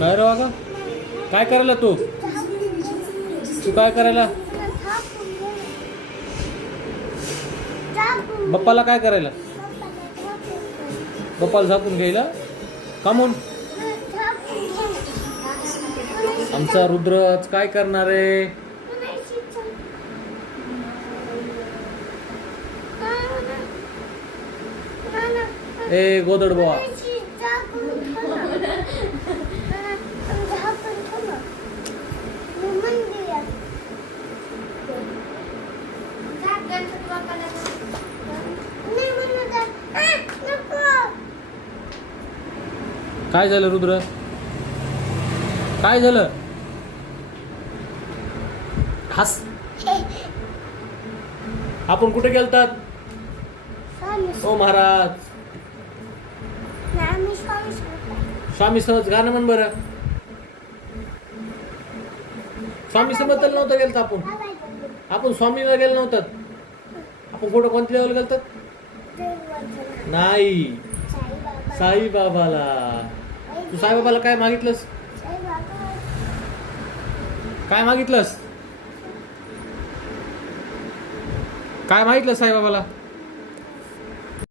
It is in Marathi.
काय रे वागा? काय करायला तू? तू काय करायला? बाप्पाला काय करायला? बाप्पाला झापून घ्यायला? कामून? आमचा रुद्रच काय करणार आहे? ए गोदड बुवा, काय झालं रुद्र? काय झालं? हस. आपण कुठे गेलतात? ओ महाराज, स्वामी सहज गाणं म्हण बरं. स्वामी समजताला नव्हतं गेलत आपण स्वामीला गेलो नव्हतं. आपण कुठं कोणत्या लेवल गेलतात? नाही, साईबाबाला. तू साईबाबाला काय मागितलंस? काय मागितलंस? काय मागितलं साईबाबाला?